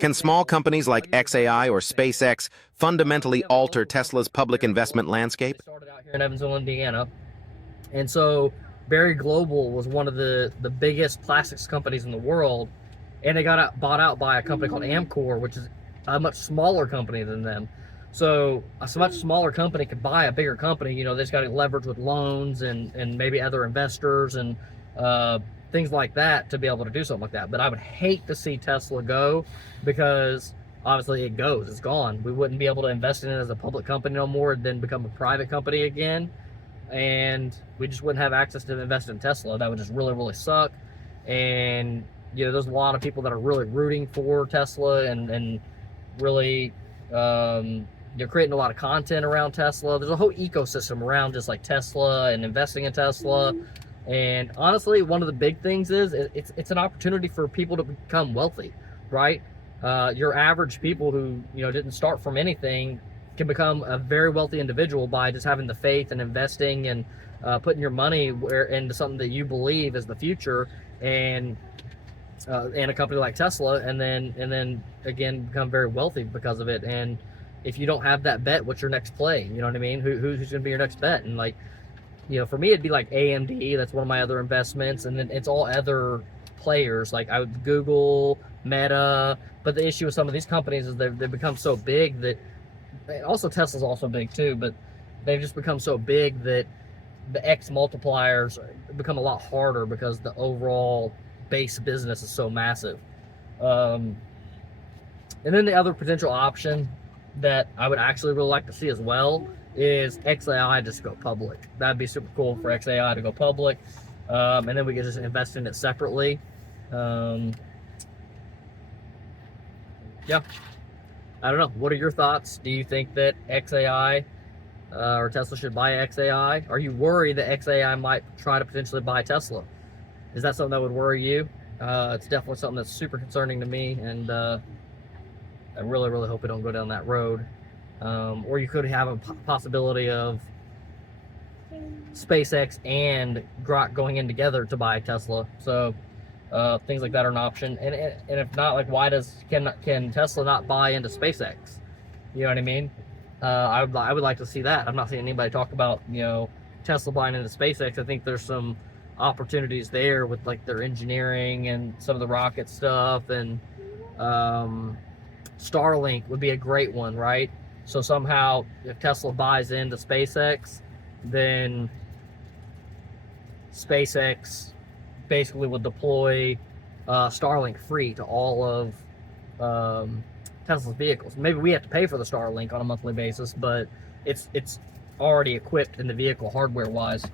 Can small companies like xAI or SpaceX fundamentally alter Tesla's public investment landscape? They started out here in Evansville, Indiana. And so Berry Global was one of the biggest plastics companies in the world. And they got bought out by a company called Amcor, which is a much smaller company than them. So a much smaller company could buy a bigger company. You know, they just got to leverage with loans and maybe other investors and things like that to be able to do something like that. But I would hate to see Tesla go, because obviously it goes, it's gone. We wouldn't be able to invest in it as a public company no more, and then become a private company again. And we just wouldn't have access to invest in Tesla. That would just really, really suck. And, you know, there's a lot of people that are really rooting for Tesla and really, you're creating a lot of content around Tesla. There's a whole ecosystem around just like Tesla and investing in Tesla. And honestly, one of the big things is it's an opportunity for people to become wealthy, right? Your average people who, you know, didn't start from anything can become a very wealthy individual by just having the faith and investing and putting your money into something that you believe is the future, and a company like Tesla, and then again become very wealthy because of it. And if you don't have that bet, what's your next play? You know what I mean? Who's going to be your next bet? And like, you know, for me, it'd be like AMD. That's one of my other investments. And then it's all other players. Like I would Google, Meta. But the issue with some of these companies is they've become so big that, also Tesla's also big too, but they've just become so big that the X multipliers become a lot harder because the overall base business is so massive. And then the other potential option that I would actually really like to see as well is xAI just go public. That'd be super cool for xAI to go public, and then we could just invest in it separately. Yeah, I don't know. What are your thoughts? Do you think that xAI or Tesla should buy xAI? Are you worried that xAI might try to potentially buy Tesla? Is that something that would worry you? It's definitely something that's super concerning to me, and I really, really hope we don't go down that road. Or you could have a possibility of SpaceX and Grok going in together to buy Tesla. So things like that are an option. And if not, like, why can Tesla not buy into SpaceX? You know what I mean? I would like to see that. I'm not seeing anybody talk about, you know, Tesla buying into SpaceX. I think there's some opportunities there with like their engineering and some of the rocket stuff, and Starlink would be a great one, right? So somehow if Tesla buys into SpaceX, then SpaceX basically would deploy Starlink free to all of Tesla's vehicles. Maybe we have to pay for the Starlink on a monthly basis, but it's already equipped in the vehicle hardware wise.